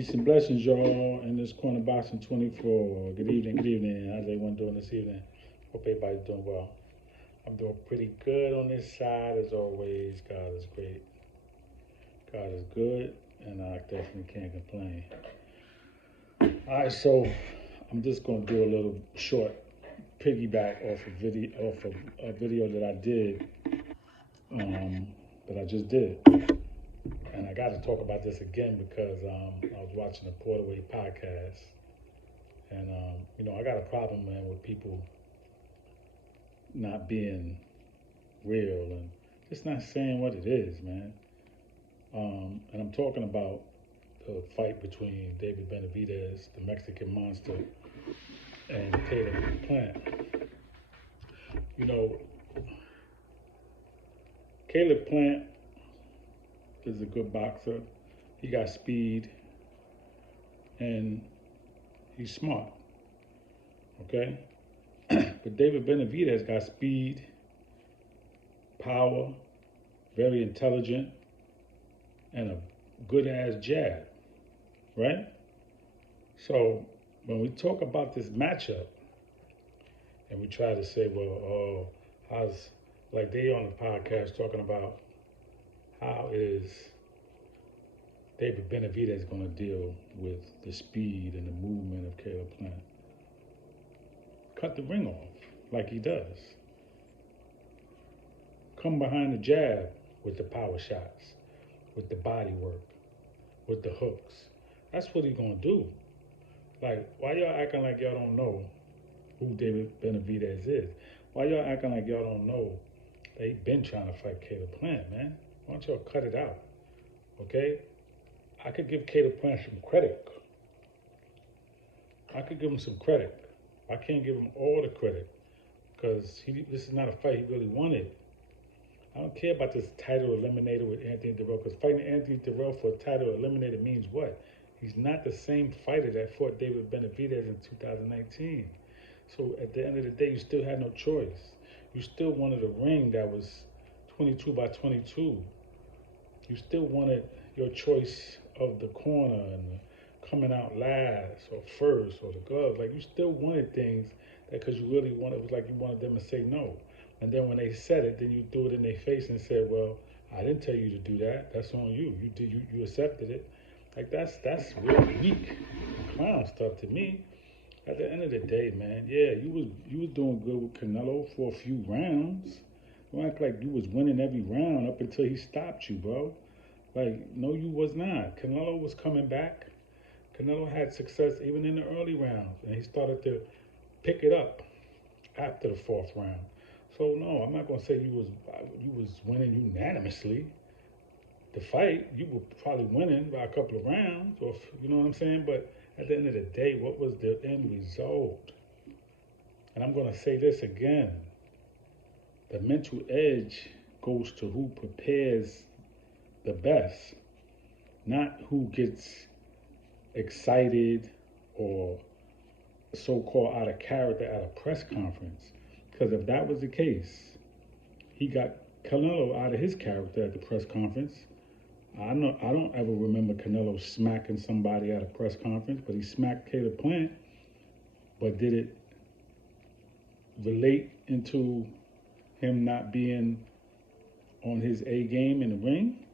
Peace and blessings, y'all, in this corner boxing 24. Good evening, good evening. How's everyone doing this evening? Hope everybody's doing well. I'm doing pretty good on this side as always. God is great. God is good, and I definitely can't complain. All right, so I'm just gonna do a little short piggyback off a video that I did, that I just did. And I got to talk about this again because I was watching the Portaway podcast, and I got a problem, man, with people not being real and just not saying what it is, man. And I'm talking about the fight between David Benavidez, the Mexican monster, and Caleb Plant. Caleb Plant is a good boxer. He got speed and he's smart. Okay? But David Benavidez got speed, power, very intelligent, and a good ass jab. Right? So when we talk about this matchup and we try to say, well, how's, like they on the podcast talking about how is David Benavidez going to deal with the speed and the movement of Caleb Plant? Cut the ring off like he does. Come behind the jab with the power shots, with the body work, with the hooks. That's what he's going to do. Like, why y'all acting like y'all don't know who David Benavidez is? Why y'all acting like y'all don't know that he been trying to fight Caleb Plant, man? Why don't y'all cut it out, okay? I could give Caleb Plant some credit. I could give him some credit. I can't give him all the credit because this is not a fight he really wanted. I don't care about this title eliminator with Anthony Dirrell, because fighting Anthony Dirrell for a title eliminator means what? He's not the same fighter that fought David Benavidez in 2019. So at the end of the day, you still had no choice. You still wanted a ring that was 22 by 22. You still wanted your choice of the corner and the coming out last or first or the gloves. Like, you still wanted things that, because you really wanted, it was like you wanted them to say no. And then when they said it, then you threw it in their face and said, well, I didn't tell you to do that. That's on you. You accepted it. Like, that's really weak clown stuff to me. At the end of the day, man, yeah, you was doing good with Canelo for a few rounds. Don't act like you was winning every round up until he stopped you, bro. Like, no, you was not. Canelo was coming back. Canelo had success even in the early rounds, and he started to pick it up after the fourth round. So no, I'm not gonna say you was winning unanimously. The fight, you were probably winning by a couple of rounds, or you know what I'm saying. But at the end of the day, what was the end result? And I'm gonna say this again: the mental edge goes to who prepares the best, not who gets excited or so-called out of character at a press conference. Because if that was the case, he got Canelo out of his character at the press conference. I don't ever remember Canelo smacking somebody at a press conference, but he smacked Caleb Plant. But did it relate into him not being on his A game in the ring?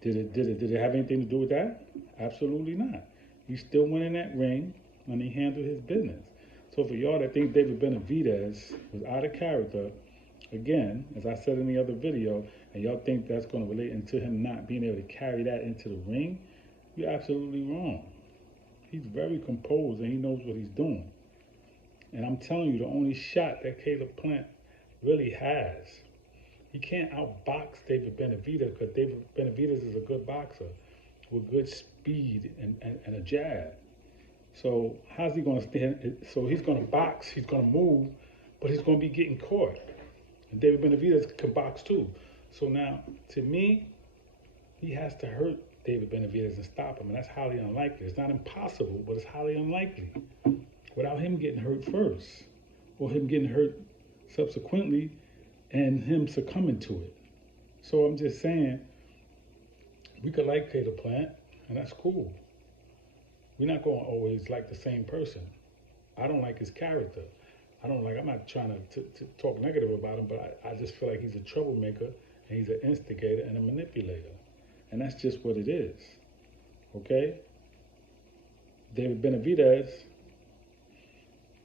Did it have anything to do with that? Absolutely not. He still went in that ring and he handled his business. So for y'all that think David Benavidez was out of character, again, as I said in the other video, and y'all think that's going to relate into him not being able to carry that into the ring, you're absolutely wrong. He's very composed and he knows what he's doing. And I'm telling you, the only shot that Caleb Plant really has, he can't outbox David Benavidez, because David Benavidez is a good boxer with good speed and a jab. So how's he going to stand? So he's going to box, he's going to move, but he's going to be getting caught. And David Benavidez can box too. So now, to me, he has to hurt David Benavidez and stop him, and that's highly unlikely. It's not impossible, but it's highly unlikely without him getting hurt first, or him getting hurt subsequently, and him succumbing to it. So I'm just saying, we could like Caleb Plant. and that's cool. We're not going to always like the same person. I don't like his character. I'm not trying to talk negative about him, but I just feel like he's a troublemaker and he's an instigator and a manipulator. And that's just what it is. Okay? David Benavidez,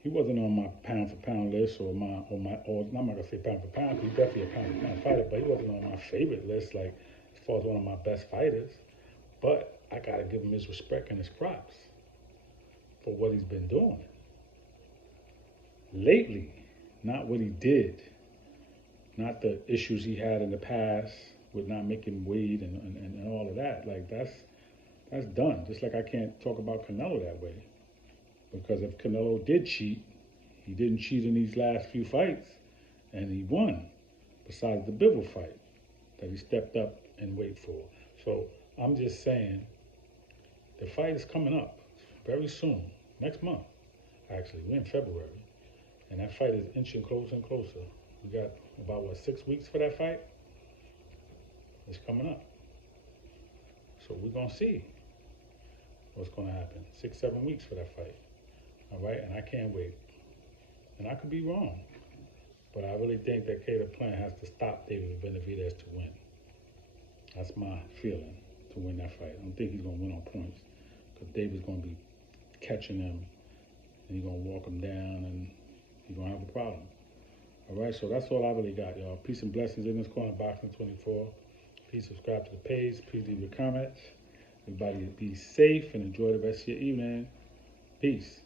he wasn't on my pound for pound list or I'm not gonna say pound for pound, he's definitely a pound for pound fighter, but he wasn't on my favorite list, like as far as one of my best fighters. But I gotta give him his respect and his props for what he's been doing lately, not what he did, not the issues he had in the past with not making weight and all of that. Like that's done. Just like I can't talk about Canelo that way. Because if Canelo did cheat, he didn't cheat in these last few fights, and he won, besides the Bivol fight that he stepped up and wait for. So I'm just saying, the fight is coming up very soon, next month. Actually, we're in February, and that fight is inching closer and closer. We got about 6 weeks for that fight. It's coming up, so we're gonna see what's gonna happen. 6, 7 weeks for that fight. All right, and I can't wait. And I could be wrong, but I really think that Caleb Plant has to stop David Benavidez to win. That's my feeling, to win that fight. I don't think he's going to win on points, because David's going to be catching him, and he's going to walk him down, and he's going to have a problem. All right, so that's all I really got, y'all. Peace and blessings in this corner, Boxing 24. Please subscribe to the page. Please leave your comments. Everybody be safe and enjoy the rest of your evening. Peace.